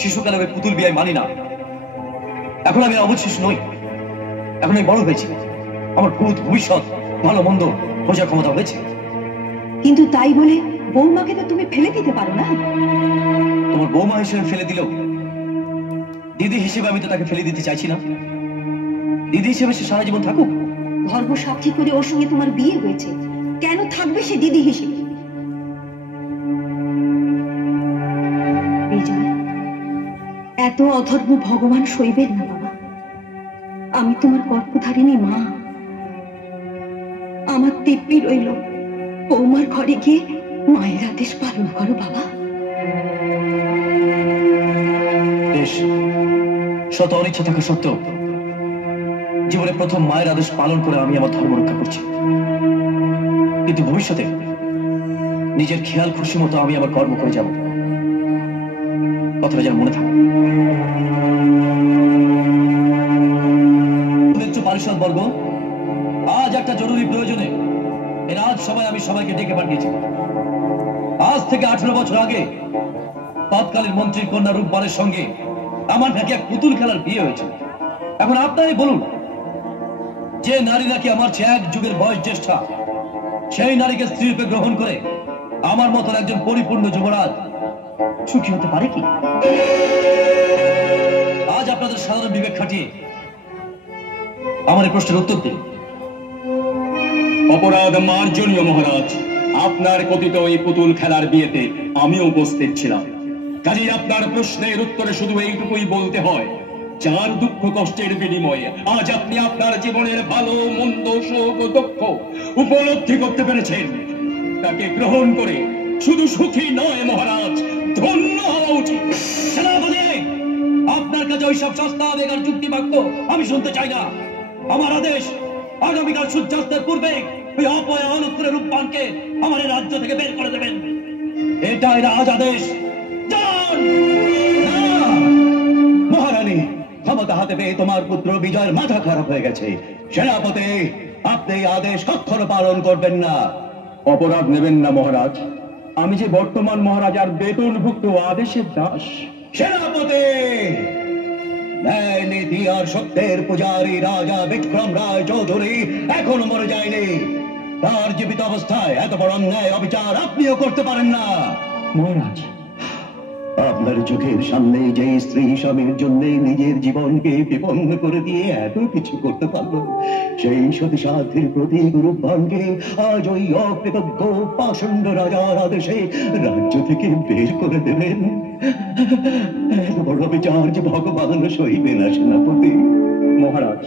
শিশুকালে পুতুল বিয়ে মানি না। এখন আমি অবুঝ শিশু নই, এখন আমি বড় হয়েছি। আমার ভূত ভবিষ্যৎ ভালো মন্দ বোঝার ক্ষমতা হয়েছে। কিন্তু তাই বলে বৌমাকে তো তুমি ফেলে দিতে পারো না। তোমার বৌমা হিসেবে ফেলে দিল, দিদি হিসেবে আমি তো তাকে ফেলে দিতে চাইছি না। দিদি হিসেবে সে সারা জীবন থাকুক। গর্ভ সাক্ষী করে ওর সঙ্গে তোমার বিয়ে হয়েছে, কেন থাকবে সে দিদি হিসেবে? এত অধর্ম ভগবান সইবেন না বাবা। আমি তোমার গর্ভধারিণী মা। আমার দিব্যি রইল, বৌমার ঘরে গিয়ে মায়ের আদেশ পালন করো বাবা। বেশ, শত অনিচ্ছা থাকা সত্ত্বেও জীবনে প্রথম মায়ের আদেশ পালন করে আমি আমার ধর্ম রক্ষা করছি। কিন্তু ভবিষ্যতে নিজের খেয়াল খুশি মতো আমি আমার কর্ম করে যাব, কথাটা যেন মনে থাকে। পারিষদ বর্গ, আজ একটা জরুরি প্রয়োজনে এর আজ সবাই আমি সবাইকে ডেকে পাঠিয়েছি। আজ থেকে 18 বছর আগে তৎকালীন মন্ত্রীর কন্যা রূপবানের সঙ্গে আমার নাকি এক পুতুল খেলার বিয়ে হয়েছে। এখন আপনারাই বলুন, যে নারী নাকি আমার চেয়ে এক যুগের বয়স জ্যেষ্ঠা, সেই নারীকে স্ত্রী রূপে গ্রহণ করে আমার মতন একজন পরিপূর্ণ যুবরাজ সুখী হতে পারে কি? আজ আপনাদের সাধারণ বিবেক খাটিয়ে আমার এই প্রশ্নের উত্তর দিন। অপরাধ মার্জনীয় মহারাজ, আপনার কথিত এই পুতুল খেলার বিয়েতে আমিও উপস্থিত ছিলাম। কাজেই আপনার প্রশ্নের উত্তরে শুধু এইটুকুই বলতে হয়, যার দুঃখ কষ্টের বিনিময়ে আজ আপনি আপনার জীবনের ভালো মন্দ সুখ ও দুঃখ উপলব্ধি করতে পেরেছেন, তাকে গ্রহণ করে শুধু সুখী নয় মহারাজ, ধন্য হওয়া উচিত। সেনাপতি, আপনার কাছে ওইসব সস্তা বেকার যুক্তি বাক্য আমি শুনতে চাই না। আমার আদেশ, আগামীকাল সূর্যাস্তের পূর্বে ওই অপয়া অনুত্তরের রূপবানকে আমার রাজ্য থেকে বের করে দেবেন। এটাই রাজ আদেশ। মহারানী, ক্ষমতা হাতে পেয়ে তোমার পুত্র বিজয়ের মাথা খারাপ হয়ে গেছে। সেনাপতি, আপনি আদেশ কখনো পালন করবেন না। অপরাধ নেবেন না মহারাজ, আমি যে বর্তমান মহারাজার বেতনভুক্ত আদেশের দাস। সেনাপতি, ন্যায় নীতি আর সত্যের পূজারী রাজা বিক্রম রায় চৌধুরী এখনো মরে যায়নি। তার জীবিত অবস্থায় এত বড় অন্যায় অবিচার আপনিও করতে পারেন না। মহারাজ, আপনার চোখের সামনে যে স্ত্রী স্বামীর জন্য নিজের জীবনকে বিপন্ন করে দিয়ে এত কিছু করতে পারলো, সেই সতী সাধ্যের প্রতি রূপবানকে আজ ওই অকৃতজ্ঞ পাষণ্ড রাজার আদেশে রাজ্য থেকে বের করে দেবেন? এত বড় বিচার যে ভগবান সইবে না সেনাপতি। মহারাজ,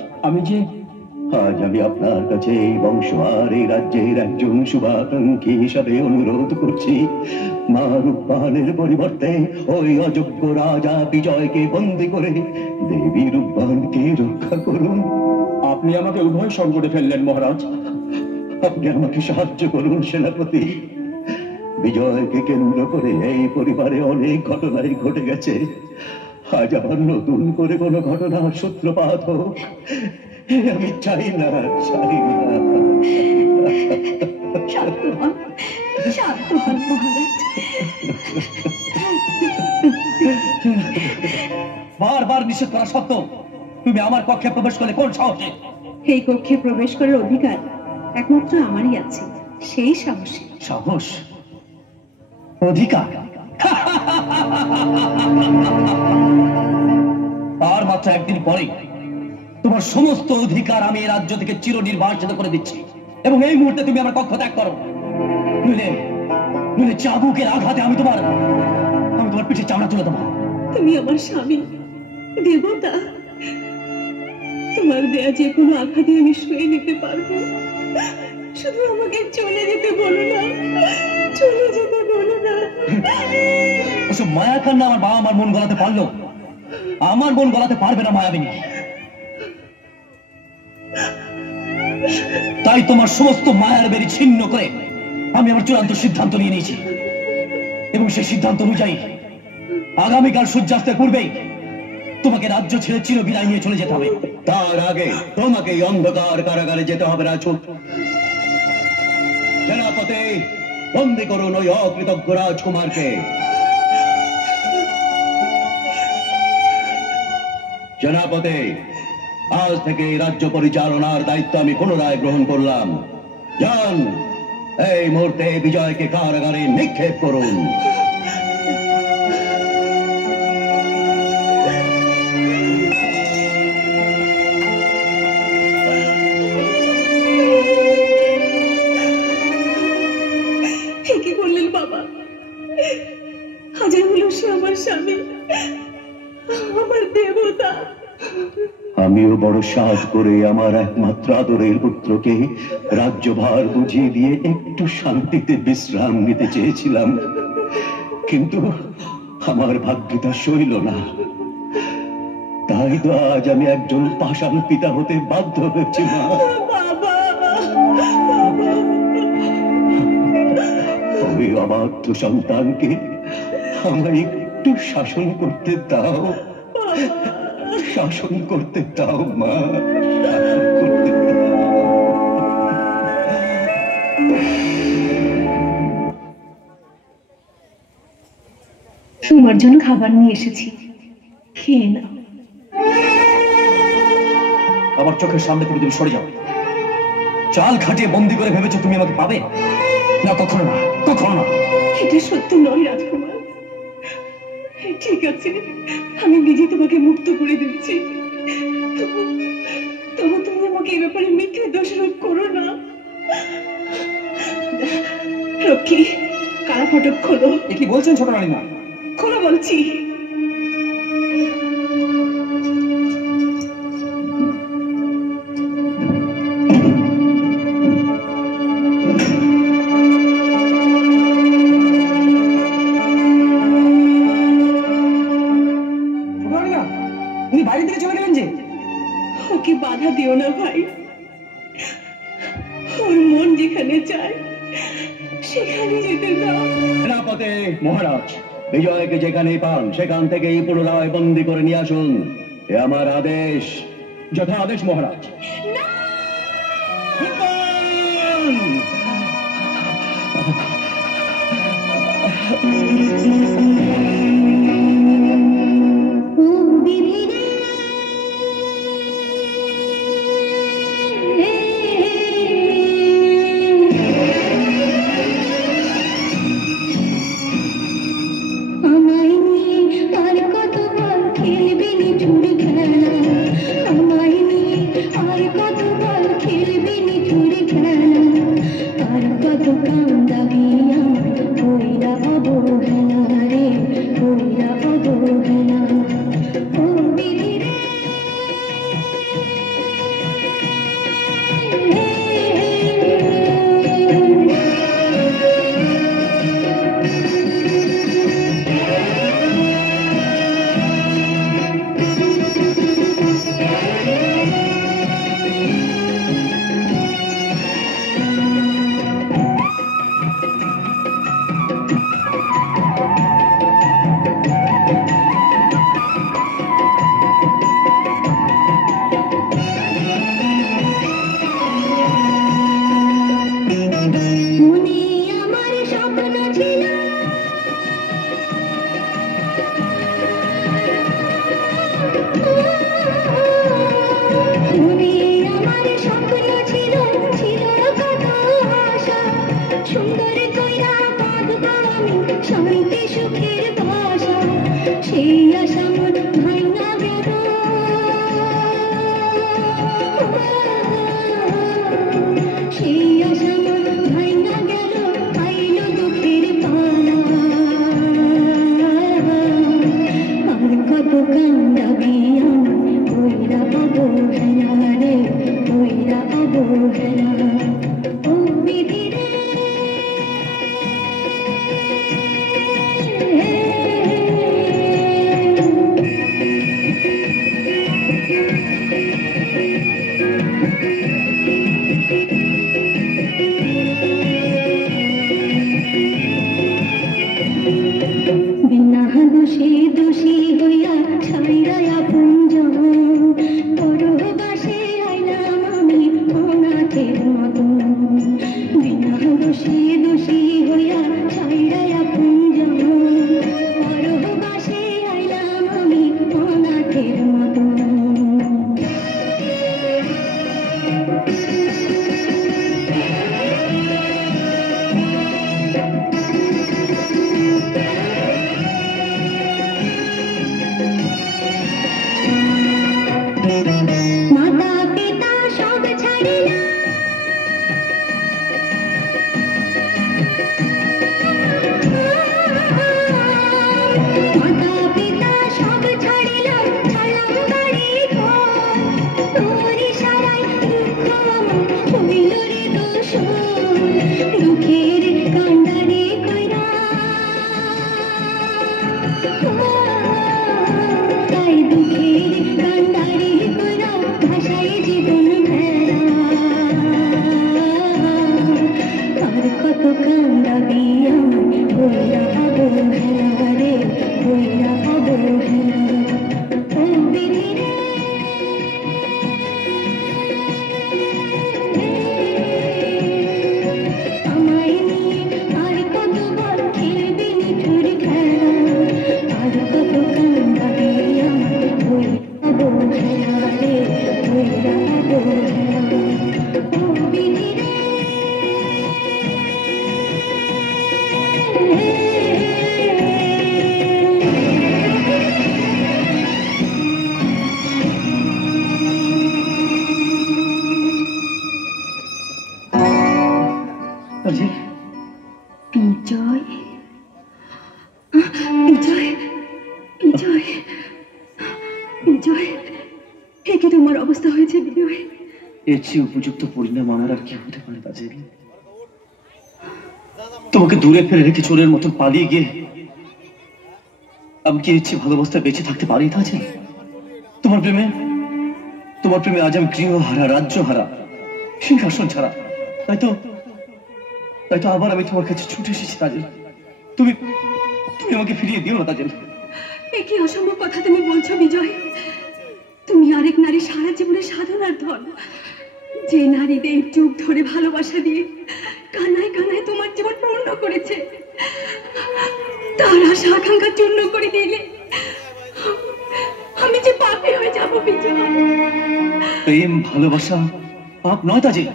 আজ আমি আপনার কাছে এই বংশ আর এই রাজ্যের একজন শুভাকাঙ্ক্ষী হিসাবে অনুরোধ করছি, মা রূপবানের পরিবর্তে ওই অযোগ্য রাজা বিজয়কে বন্দী করে দেবী রূপবানকে রক্ষা করুন। আপনি আমাকে উভয় সংকটে ফেললেন মহারাজ। আপনি আমাকে সাহায্য করুন সেনাপতি। বিজয়কে কেন্দ্র করে এই পরিবারে অনেক ঘটনাই ঘটে গেছে। আজ আবার নতুন করে কোনো ঘটনার সূত্রপাত হোক আমি চাই না, চাই না। বারবার নিষেধ করা সত্ত্বেও তুমি আমার কক্ষে প্রবেশ করলে কোন সাহসে? এই কক্ষে প্রবেশ করার অধিকার একমাত্র আমারই আছে, সেই সাহসে। সাহস, অধিকার? আর মাত্র একদিন পরে তোমার সমস্ত অধিকার আমি এই রাজ্য থেকে চিরনির্বাসিত করে দিচ্ছি, এবং এই মুহূর্তে তুমি আমার কক্ষ ত্যাগ করো। নইলে চাবুকের আঘাতে আমি তোমার পিঠে চামড়া তুলে দেবো। তুমি আমার স্বামী, দেবতা। তোমার দেয়া যে কোনো আঘাতে আমি সয়ে নিতে পারবো। শুধু আমাকে চলে যেতে বলো না, চলে যেতে বলো না। ওসব মায়া কান্না আমার বাবা আমার মন গলাতে পারলো, আমার মন গলাতে পারবে না মায়াবিনী। তাই তোমার সমস্ত মায়ার বেরি ছিন্ন করে আমি আমার চূড়ান্ত সিদ্ধান্ত নিয়ে নিয়েছি, এবং সেই সিদ্ধান্ত অনুযায়ী আগামীকাল সূর্যাস্তের পূর্বেই তোমাকে রাজ্য ছেড়ে চির বিদায় নিয়ে চলে যেতে হবে। তার আগে তোমাকে এই অন্ধকার কারাগারে যেতে হবে রাজপুত। সেনাপতি, বন্দী করুন ওই অকৃতজ্ঞ রাজকুমারকে। সেনাপতি, আজ থেকে রাজ্য পরিচালনার দায়িত্ব আমি পুনরায় গ্রহণ করলাম। যান, এই মুহূর্তে বিজয়কে কারাগারে নিক্ষেপ করুন। কি বললেন বাবা? হাজার হলো সে আমার স্বামী, আমার দেবতা। আমিও বড় সাহস করে আমার একমাত্র আদরের পুত্রকে রাজ্যভার বুঝিয়ে দিয়ে একটু শান্তিতে বিশ্রাম নিতে চেয়েছিলাম, কিন্তু আমার ভাগ্যটা সইল না। তাই তো আজ আমি একজন পাষাণ পিতা হতে বাধ্য হয়েছি। মা, ওই অবাধ্য সন্তানকে আমায় একটু শাসন করতে দাও, শাসন করতে দাও মা, শাসন করতে দাও। তোমার জন্য খাবার নিয়ে এসেছি, খেয়ে নাও। আমার চোখের সামনে থেকে তুমি সরে যাও। চাল খাটিয়ে বন্দি করে ভেবেছো তুমি আমাকে পাবে? না, কখনো না, কখনো না। এটা সত্য নয় রাজকুমার। ঠিক আছে, আমি নিজে তোমাকে মুক্ত করে দিচ্ছি, তবু তুমি আমাকে এই ব্যাপারে মিথ্যে দোষারোপ করো না। রক্ষী, কারা ফটক খোলো। এ কি বলছেন ছোট রানীমা? খোলো বলছি। বাইরে থেকে চলে গেলেন যে? ওকে বাধা দিও না ভাই, ওর মন যেখানে চায় সেখানে যেতে দাও। সেনাপতি মহারাজ, বিজয়কে যেখানে পান সেখান থেকেই পুনরায় বন্দী করে নিয়ে আসুন, এ আমার আদেশ। যথা আদেশ মহারাজ। বিজয়, বিজয়, বিজয়, বিজয়, এ কি তোমার অবস্থা হয়েছে বিজয়? এর চেয়ে উপযুক্ত পরিণাম আমার আর কি হতে পারে তাজেল? তোমাকে দূরে ফেলে রেখে চোরের মতো পালিয়ে গিয়ে আমি কি ইচ্ছে ভালোবাসা বেঁচে থাকতে পারি তাজেল? তোমার প্রেমে আজ আমি গৃহ হারা, রাজ্য হারা, সিংহাসন ছাড়া। তাই তো আবার আমি তোমার কাছে ছুটে এসেছি তাজেল। তুমি আমাকে ফিরিয়ে দিও না তাজেল। এ কি অসম্ভব কথা তুমি বলছো বিজয়? তুমি আরেক নারী সারা জীবনের সাধনার ধন, যে নারীদের যুগ ধরে ভালোবাসা দিয়ে কানায় কানায় তোমার জীবন পূর্ণ করেছে, তার আশা আকাঙ্ক্ষা চূর্ণ করে দিলে আমি যে পাপী হয়ে যাবো বিজয়। প্রেম ভালোবাসা পাপ নয় তাজেল।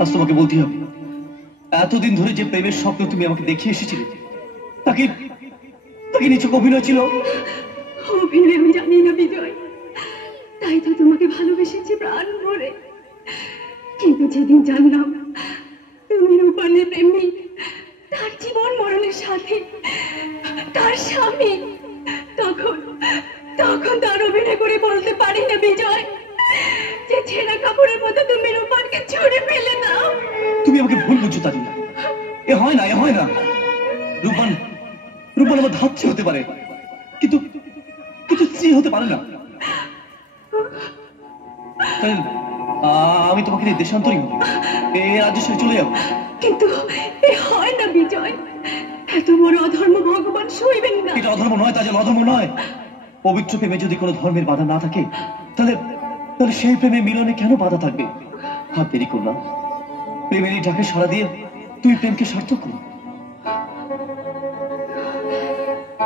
আজ তোমাকে বলতে হবে, এতদিন ধরে যে প্রেমের স্বপ্ন তুমি আমাকে দেখিয়ে এসেছিলে তাকে নিছক অভিনয় ছিল। অভিনয় আমি জানি না বিজয়, তাই তো তোমাকে ভালোবেসেছি প্রাণ ভরে। কিন্তু যেদিন জানলাম তুমি রূপানের প্রেমিক, তার জীবন মরণের সাথে, তার স্বামী, তখন তার অভিনয় করে বলতে পারি না বিজয় যে ছেঁড়া কাপড়ের মতো তুমি রূপানকে ছুঁড়ে ফেলে দাও। তুমি আমাকে ভুল বুঝছো তাজেল। এ হয় না। রূপান আমার ধাত্রী হতে পারে, কিন্তু স্ত্রী হতে পারে না। আমি তোমাকে নিয়ে দেশান্তরী হব, এ রাজ্য ছেড়ে চলে যাবো। কিন্তু এ হয় না বিজয়, এত বড় অধর্ম ভগবান সইবেন না। এটা অধর্ম নয় তাজেল, অধর্ম নয়। পবিত্র প্রেমে যদি কোনো ধর্মের বাধা না থাকে তাহলে সেই প্রেমে মিলনে কেন বাধা থাকবে? হাত দেরি করলাম, প্রেমের এই ডাকে সাড়া দিয়ে তুই প্রেমকে সার্থক করো।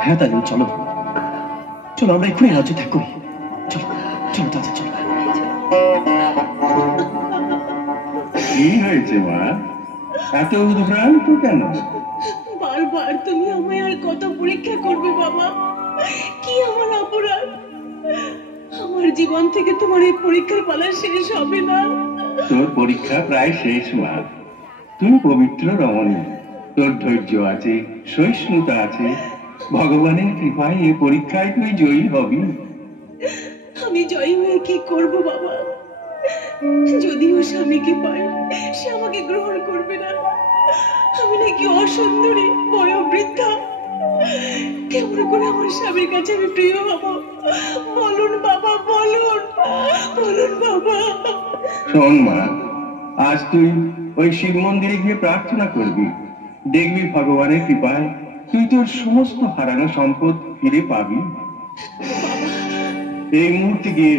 হ্যাঁ তাজেল, চলো আমরা এক্ষুনি রাজ্য ত্যাগ করি। চলো তাজেল, চলো। কি হয়েছে মা, এত উদ্ভ্রান্ত কেন? বারবার তুমি আমায় আর কত পরীক্ষা করবে বাবা? কি আমার অপরাধ? আমার জীবন থেকে তোমার এই পরীক্ষার পালা শেষ হবে না। তোর পরীক্ষা প্রায় শেষ মা। তুই পবিত্র রমণী, তোর ধৈর্য আছে, সহিষ্ণুতা আছে। ভগবানের কৃপায় এই পরীক্ষায় তুই জয়ী হবি। আমি জয়ী হয়ে কি করব বাবা? যদিও স্বামীকে পাই, সে আমাকে গ্রহণ করবে না। আমি নাকি অসুন্দরী, বয়োবৃদ্ধা। কেমন করে আমার স্বামীর কাছে আমি প্রিয় হব? বলুন বাবা, বলুন বাবা। শোন মা, আজ তুই ওই শিব মন্দিরে গিয়ে প্রার্থনা করবি। দেখবি ভগবানের কৃপায় তুই তোর সমস্ত হারানো সম্পদ ফিরে পাবি। এই মুহূর্তে গিয়ে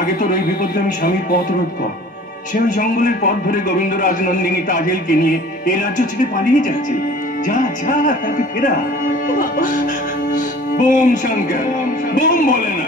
আগে তোর ওই বিপদগামী স্বামীর পথ রোধ কর। সে ওই জঙ্গলের পথ ধরে গোবিন্দরাজ নন্দিনী তাজেলকে নিয়ে এই রাজ্য থেকে পালিয়ে যাচ্ছে। যা তাকে ফেরা। বোম শঙ্কর, বোম বলে না।